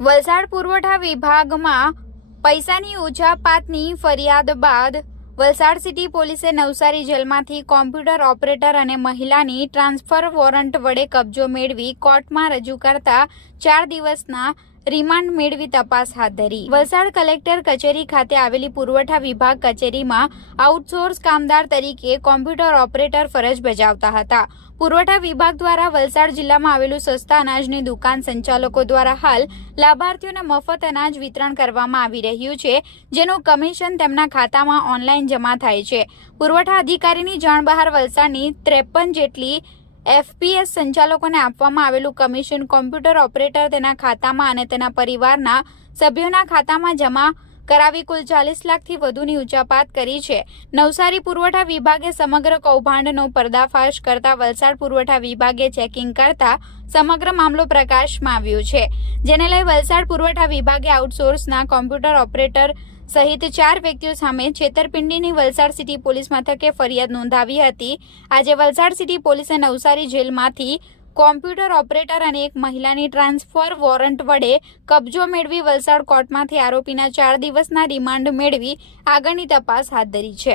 વલસાડ પુરવઠા વિભાગમાં પૈસાની ઉચાપાતની ફરિયાદ બાદ વલસાડ સિટી પોલીસે નવસારી જેલમાંથી કોમ્પ્યુટર ઓપરેટર અને મહિલાની ટ્રાન્સફર વોરંટ વડે કબજો મેળવી કોર્ટમાં રજૂ કરતા ચાર દિવસના રિમાન્ડ મેળવી તપાસ હાથ ધરી. વલસાડ કલેક્ટર કચેરી ખાતે આવેલી પુરવઠા વિભાગ કચેરીમાં આઉટસોર્સ કામદાર તરીકે કોમ્પ્યુટર ઓપરેટર ફરજ બજાવતા હતા. પુરવઠા વિભાગ દ્વારા વલસાડ જિલ્લામાં આવેલું સસ્તા અનાજની દુકાન સંચાલકો દ્વારા હાલ લાભાર્થીઓને મફત અનાજ વિતરણ કરવામાં આવી રહ્યું છે, જેનું કમિશન તેમના ખાતામાં ઓનલાઈન જમા થાય છે. પુરવઠા અધિકારીની જાણ બહાર વલસાડની ત્રેપન જેટલી એફપીએસ સંચાલકોને આપવામાં આવેલું કમિશન કોમ્પ્યુટર ઓપરેટર તેના ખાતામાં અને તેના પરિવારના સભ્યોના ખાતામાં જમા કરાવી કુલ ચાલીસ લાખથી વધુની ઉચાપાત કરી છે. નવસારી પુરવઠા વિભાગે સમગ્ર કૌભાંડનો પર્દાફાશ કરતા વલસાડ પુરવઠા વિભાગે ચેકિંગ કરતા સમગ્ર મામલો પ્રકાશમાં આવ્યો છે. જેને લઈ વલસાડ પુરવઠા વિભાગે આઉટસોર્સના કોમ્પ્યુટર ઓપરેટર સહિત ચાર વ્યક્તિઓ સામે છેતરપિંડીની વલસાડ સિટી પોલીસ મથકે ફરિયાદ નોંધાવી હતી. આજે વલસાડ સિટી પોલીસે નવસારી જેલમાંથી કોમ્પ્યુટર ઓપરેટર અને એક મહિલાની ટ્રાન્સફર વોરંટ વડે કબજો મેળવી વલસાડ કોર્ટમાંથી આરોપીના ચાર દિવસના રિમાન્ડ મેળવી આગળની તપાસ હાથ ધરી છે.